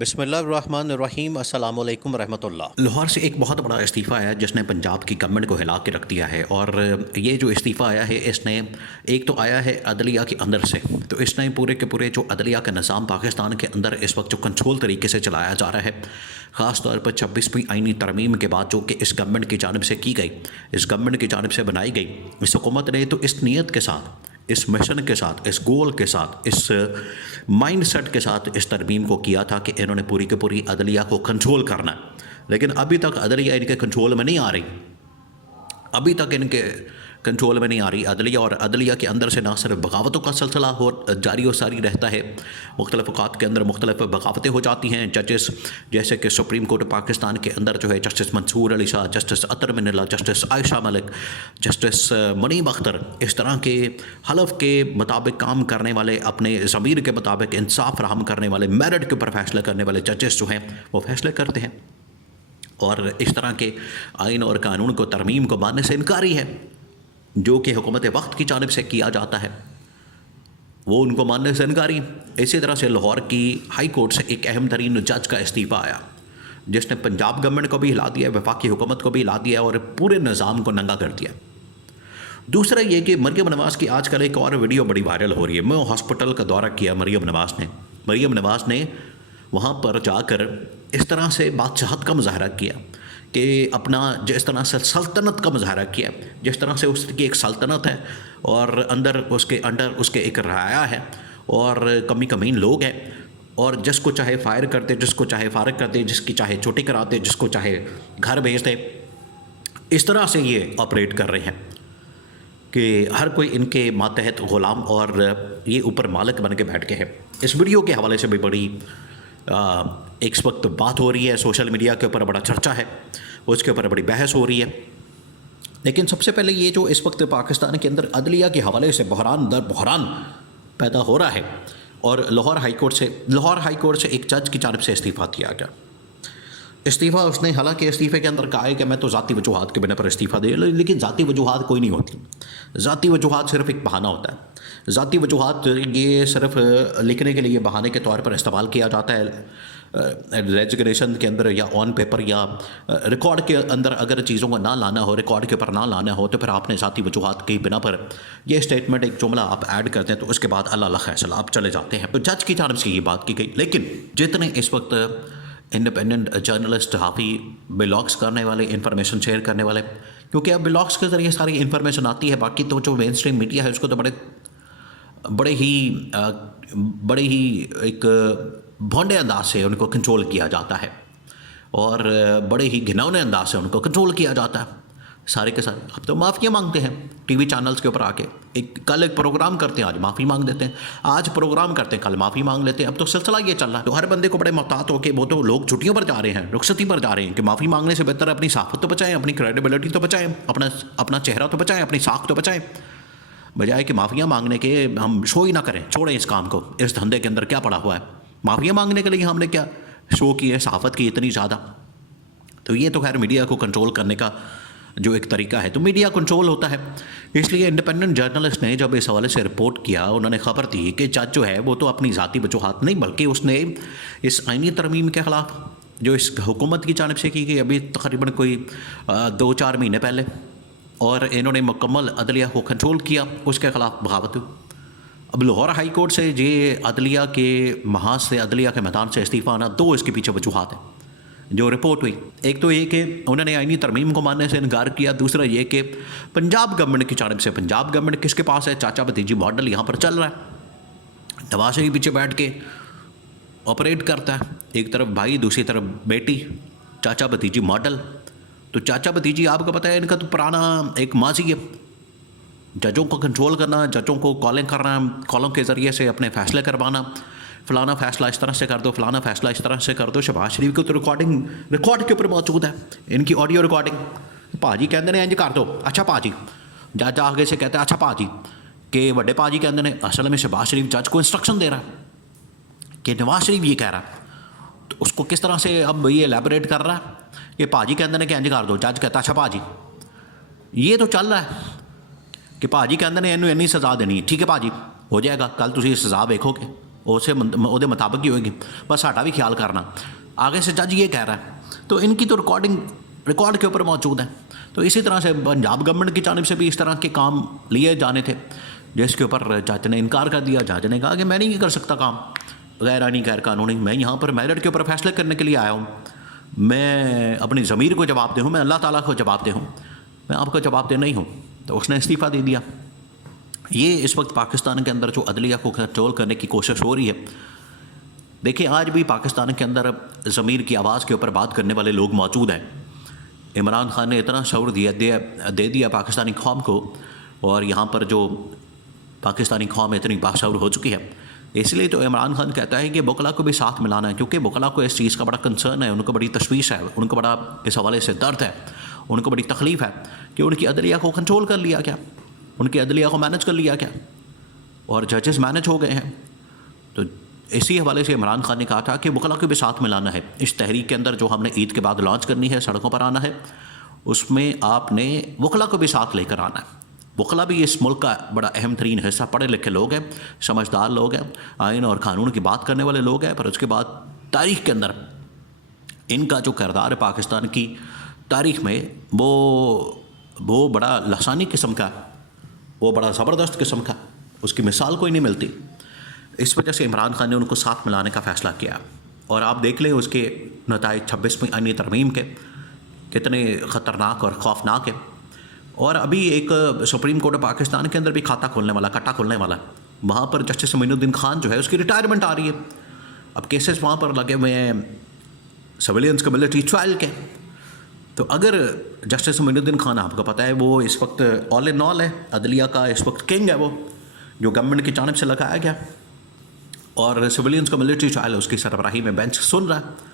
بسم اللہ الرحمن الرحیم، السلام علیکم ورحمۃ اللہ۔ لاہور سے ایک بہت بڑا استعفیٰ آیا جس نے پنجاب کی گورنمنٹ کو ہلا کے رکھ دیا ہے، اور یہ جو استعفیٰ آیا ہے اس نے ایک تو آیا ہے عدلیہ کے اندر سے، تو اس نے پورے کے پورے جو عدلیہ کا نظام پاکستان کے اندر اس وقت جو کنٹرول طریقے سے چلایا جا رہا ہے، خاص طور پر 26ویں آئینی ترمیم کے بعد جو کہ اس گورنمنٹ کی جانب سے کی گئی، اس گورنمنٹ کی جانب سے بنائی گئی، اس حکومت نے تو اس نیت کے ساتھ، اس مشن کے ساتھ، اس گول کے ساتھ، اس مائنڈ سیٹ کے ساتھ اس ترمیم کو کیا تھا کہ انہوں نے پوری کے پوری عدلیہ کو کنٹرول کرنا ہے، لیکن ابھی تک عدلیہ ان کے کنٹرول میں نہیں آ رہی، ابھی تک ان کے کنٹرول میں نہیں آ رہی عدلیہ، اور عدلیہ کے اندر سے نہ صرف بغاوتوں کا سلسلہ جاری و ساری رہتا ہے، مختلف اوقات کے اندر مختلف بغاوتیں ہو جاتی ہیں۔ ججز جیسے کہ سپریم کورٹ پاکستان کے اندر جو ہے جسٹس منصور علی شاہ، جسٹس اطہر من اللہ، جسٹس عائشہ ملک، جسٹس منیب اختر، اس طرح کے حلف کے مطابق کام کرنے والے، اپنے ضمیر کے مطابق انصاف فراہم کرنے والے، میرٹ کے اوپر فیصلہ کرنے والے ججز جو ہیں وہ فیصلے کرتے ہیں، اور اس طرح کے آئین اور قانون کو ترمیم کو ماننے سے انکاری ہے جو کہ حکومت وقت کی جانب سے کیا جاتا ہے، وہ ان کو ماننے سے انکاری۔ اسی طرح سے لاہور کی ہائی کورٹ سے ایک اہم ترین جج کا استعفیٰ آیا جس نے پنجاب گورنمنٹ کو بھی ہلا دیا، وفاقی حکومت کو بھی ہلا دیا اور پورے نظام کو ننگا کر دیا۔ دوسرا یہ کہ مریم نواز کی آج کل ایک اور ویڈیو بڑی وائرل ہو رہی ہے۔ میں ہاسپٹل کا دورہ کیا مریم نواز نے وہاں پر جا کر اس طرح سے بادشاہت کا مظاہرہ کیا کہ اپنا جس طرح سے سلطنت کا مظاہرہ کیا، جس طرح سے اس کی ایک سلطنت ہے اور اندر اس کے ایک رعایا ہے اور کمی کمین لوگ ہیں، اور جس کو چاہے فائر کرتے، جس کو چاہے فارغ کرتے، جس کی چاہے چھٹی کراتے، جس کو چاہے گھر بھیجتے، اس طرح سے یہ آپریٹ کر رہے ہیں کہ ہر کوئی ان کے ماتحت غلام اور یہ اوپر مالک بن کے بیٹھ کے ہے۔ اس ویڈیو کے حوالے سے بھی بڑی ایک وقت بات ہو رہی ہے، سوشل میڈیا کے اوپر بڑا چرچا ہے، اس کے اوپر بڑی بحث ہو رہی ہے، لیکن سب سے پہلے یہ جو اس وقت پاکستان کے اندر عدلیہ کے حوالے سے بحران در بحران پیدا ہو رہا ہے، اور لاہور ہائی کورٹ سے ایک جج کی جانب سے استعفیٰ دیا گیا۔ استعفیٰ اس نے حالانکہ استعفے کے اندر کہا ہے کہ میں تو ذاتی وجوہات کے بنا پر استعفیٰ دے، لیکن ذاتی وجوہات کوئی نہیں ہوتی، ذاتی وجوہات صرف ایک بہانہ ہوتا ہے۔ ذاتی وجوہات یہ صرف لکھنے کے لیے بہانے کے طور پر استعمال کیا جاتا ہے، ریزگنیشن کے اندر یا آن پیپر یا ریکارڈ کے اندر اگر چیزوں کو نہ لانا ہو، ریکارڈ کے اوپر نہ لانا ہو، تو پھر آپ نے ذاتی وجوہات کی بنا پر یہ اسٹیٹمنٹ، ایک جملہ آپ ایڈ کرتے ہیں تو اس کے بعد اللہ فیصلہ آپ چلے جاتے ہیں۔ تو جج کی جانب سے یہ بات کی گئی، لیکن جتنے اس وقت انڈیپینڈنٹ جرنلسٹ، صحافی، بلاگس کرنے والے، انفارمیشن شیئر کرنے والے، کیونکہ اب بلاگس کے ذریعے ساری انفارمیشن آتی ہے، باقی تو جو مین اسٹریم میڈیا ہے اس کو تو بڑے ہی ایک بھونڈے انداز سے ان کو کنٹرول کیا جاتا ہے، اور بڑے ہی گھنونے انداز سے ان کو کنٹرول کیا جاتا ہے سارے کے سارے۔ اب تو معافیاں مانگتے ہیں ٹی وی چینلز کے اوپر آ کے، کل ایک پروگرام کرتے ہیں، آج معافی مانگ دیتے ہیں، آج پروگرام کرتے ہیں، کل معافی مانگ لیتے ہیں۔ اب تو سلسلہ یہ چل رہا ہے، تو ہر بندے کو بڑے محتاط ہو کے، وہ تو لوگ چھٹیوں پر جا رہے ہیں، رخصتی پر جا رہے ہیں، کہ معافی مانگنے سے بہتر اپنی صحافت تو بچائیں، اپنی کریڈیبلٹی تو بچائیں، اپنا چہرہ تو بچائیں، اپنی ساکھ تو بچائیں، بجائے کہ معافیاں مانگنے کے ہم شو ہی نہ کریں۔ چھوڑیں اس کام کو، اس دھندے کے اندر کیا پڑا ہوا ہے، معافیاں مانگنے کے لیے ہم نے کیا شو کی ہے صحافت کی اتنی زیادہ؟ تو یہ تو خیر میڈیا کو کنٹرول کرنے کا جو ایک طریقہ ہے، تو میڈیا کنٹرول ہوتا ہے۔ اس لیے انڈیپینڈنٹ جرنلسٹ نے جب اس حوالے سے رپورٹ کیا، انہوں نے خبر دی کہ جج جو ہے وہ تو اپنی ذاتی وجوہات نہیں، بلکہ اس نے اس آئینی ترمیم کے خلاف جو اس حکومت کی جانب سے کی گئی ابھی تقریباً کوئی 2-4 مہینے پہلے، اور انہوں نے مکمل عدلیہ کو کنٹرول کیا، اس کے خلاف بغاوت ہوئی۔ اب لاہور ہائی کورٹ سے یہ عدلیہ کے محاذ سے، عدلیہ کے میدان سے استعفیٰ آنا، دو اس کے پیچھے وجوہات ہیں جو رپورٹ ہوئی۔ ایک تو یہ کہ انہوں نے آئینی ترمیم کو ماننے سے انکار کیا، دوسرا یہ کہ پنجاب گورنمنٹ کی جانب سے، پنجاب گورنمنٹ کس کے پاس ہے، چاچا بھتیجی ماڈل یہاں پر چل رہا ہے، نواز شریف پیچھے بیٹھ کے آپریٹ کرتا ہے، ایک طرف بھائی، دوسری طرف بیٹی، چاچا بھتیجی ماڈل۔ تو چاچا بھتیجی آپ کو پتہ ہے ان کا تو پرانا ایک ماضی ہے، ججوں کو کنٹرول کرنا، ججوں کو کالنگ کرنا، کالوں کے ذریعے سے اپنے فیصلے کروانا، فلانا فیصلہ اس طرح سے کر دو، فلانا فیصلہ اس طرح سے کر دو۔ شہباز شریف کی تو ریکارڈ کے اوپر موجود ہے، ان کی آڈیو ریکارڈنگ، پاجی کہتے ہیں انج کر دو، اچھا پاجی، جج آگے سے کہتے ہیں اچھا پاجی، کہ وڈے پاجی کہتے ہیں، اصل میں شہباز شریف جج کو انسٹرکشن دے رہا ہے کہ نواز شریف یہ کہہ رہا ہے، تو اس کو کس طرح سے اب یہ الیبوریٹ کر رہا ہے کہ پاجی کہتے ہیں کہ انج کر دو، جج کہتا ہے اچھا پاجی۔ یہ تو چل رہا ہے کہ پاجی کہتے ہیں انہوں اینی سزا دینی ہے، ٹھیک ہے پاجی ہو جائے گا، کل تسی سزا ویکھو گے، اسے وہ مطابق ہی ہوگی، بس ساڈا بھی خیال کرنا۔ آگے سے جج یہ کہہ رہا ہے، تو ان کی تو ریکارڈ کے اوپر موجود ہے۔ تو اسی طرح سے پنجاب گورنمنٹ کی جانب سے بھی اس طرح کے کام لیے جانے تھے، جس کے اوپر جج نے انکار کر دیا۔ جج نے کہا کہ میں نہیں کر سکتا کام غیر آئینی غیر قانونی، میں یہاں پر میرٹ کے اوپر فیصلے کرنے کے لیے آیا ہوں، میں اپنی ضمیر کو جواب دہ ہوں، میں اللہ تعالیٰ کو جواب دہ ہوں، میں آپ کو جواب دہ نہیں ہوں۔ تو اس نے استعفیٰ دے دیا۔ یہ اس وقت پاکستان کے اندر جو عدلیہ کو کنٹرول کرنے کی کوشش ہو رہی ہے، دیکھیں آج بھی پاکستان کے اندر ضمیر کی آواز کے اوپر بات کرنے والے لوگ موجود ہیں۔ عمران خان نے اتنا شعور دے دیا پاکستانی قوم کو، اور یہاں پر جو پاکستانی قوم اتنی باشعور ہو چکی ہے، اس لیے تو عمران خان کہتا ہے کہ وکلا کو بھی ساتھ ملانا ہے، کیونکہ وکلا کو اس چیز کا بڑا کنسرن ہے، ان کو بڑی تشویش ہے، ان کو بڑا اس حوالے سے درد ہے، ان کو بڑی تکلیف ہے کہ ان کی عدلیہ کو کنٹرول کر لیا گیا، ان کی عدلیہ کو مینج کر لیا گیا، اور ججز مینج ہو گئے ہیں۔ تو اسی حوالے سے عمران خان نے کہا تھا کہ وکلا کو بھی ساتھ ملانا ہے۔ اس تحریک کے اندر جو ہم نے عید کے بعد لانچ کرنی ہے، سڑکوں پر آنا ہے، اس میں آپ نے وکلا کو بھی ساتھ لے کر آنا ہے۔ وکلا بھی اس ملک کا بڑا اہم ترین حصہ، پڑھے لکھے لوگ ہیں، سمجھدار لوگ ہیں، آئین اور قانون کی بات کرنے والے لوگ ہیں، پر اس کے بعد تاریخ کے اندر ان کا جو کردار ہے پاکستان کی تاریخ میں، وہ بڑا لسانی قسم کا، وہ بڑا زبردست قسم کا، اس کی مثال کوئی نہیں ملتی۔ اس وجہ سے عمران خان نے ان کو ساتھ ملانے کا فیصلہ کیا، اور آپ دیکھ لیں اس کے نتائج 26ویں آئینی ترمیم کے کتنے خطرناک اور خوفناک ہیں۔ اور ابھی ایک سپریم کورٹ آف پاکستان کے اندر بھی کھاتا کھولنے والا، کٹا کھولنے والا، وہاں پر جسٹس معین الدین خان جو ہے اس کی ریٹائرمنٹ آ رہی ہے۔ اب کیسز وہاں پر لگے ہوئے ہیں سویلینس کا ملٹری ٹرائل کے۔ تو اگر جسٹس معین الدین خان، آپ کو پتہ ہے وہ اس وقت آل ان آل ہے، عدلیہ کا اس وقت کنگ ہے، وہ جو گورنمنٹ کی جانب سے لگایا گیا، اور سویلینس کا ملٹری ٹرائل اس کی سربراہی میں بینچ سن رہا ہے۔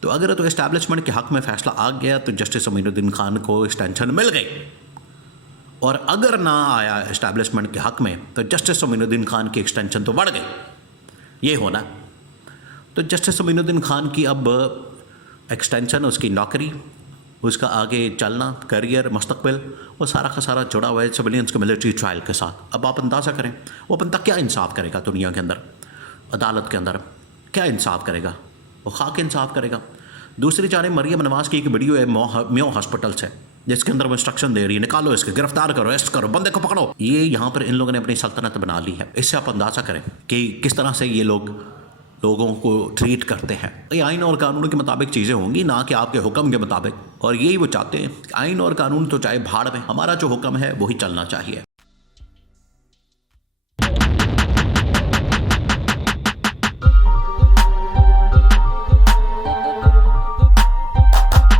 تو اگر تو اسٹیبلشمنٹ کے حق میں فیصلہ آ گیا تو جسٹس معین الدین خان کو ایکسٹینشن مل گئی، اور اگر نہ آیا اسٹیبلشمنٹ کے حق میں تو جسٹس معین الدین خان کی ایکسٹینشن تو بڑھ گئی۔ یہ ہونا تو جسٹس معین الدین خان کی اب ایکسٹینشن، اس کی نوکری، اس کا آگے چلنا، کیریئر، مستقبل، وہ سارا کا سارا جڑا ہوا ہے سویلینس کے ملٹری ٹرائل کے ساتھ۔ اب آپ اندازہ کریں وہ بندہ کیا انصاف کرے گا دنیا کے اندر، عدالت کے اندر کیا انصاف کرے گا؟ وہ خاک انصاف کرے گا۔ دوسری جانب مریم نواز کی ایک ویڈیو ہے میو ہاسپٹل سے، جس کے اندر وہ انسٹرکشن دے رہی ہے، نکالو اس کے، گرفتار کرو، اریسٹ کرو، بندے کو پکڑو۔ یہ یہاں پر ان لوگوں نے اپنی سلطنت بنا لی ہے۔ اس سے آپ اندازہ کریں کہ کس طرح سے یہ لوگوں کو ٹریٹ کرتے ہیں۔ یہ آئین اور قانون کے مطابق چیزیں ہوں گی، نہ کہ آپ کے حکم کے مطابق، اور یہی وہ چاہتے ہیں۔ آئین اور قانون تو چاہے بھاڑ میں، ہمارا جو حکم ہے وہی چلنا چاہیے۔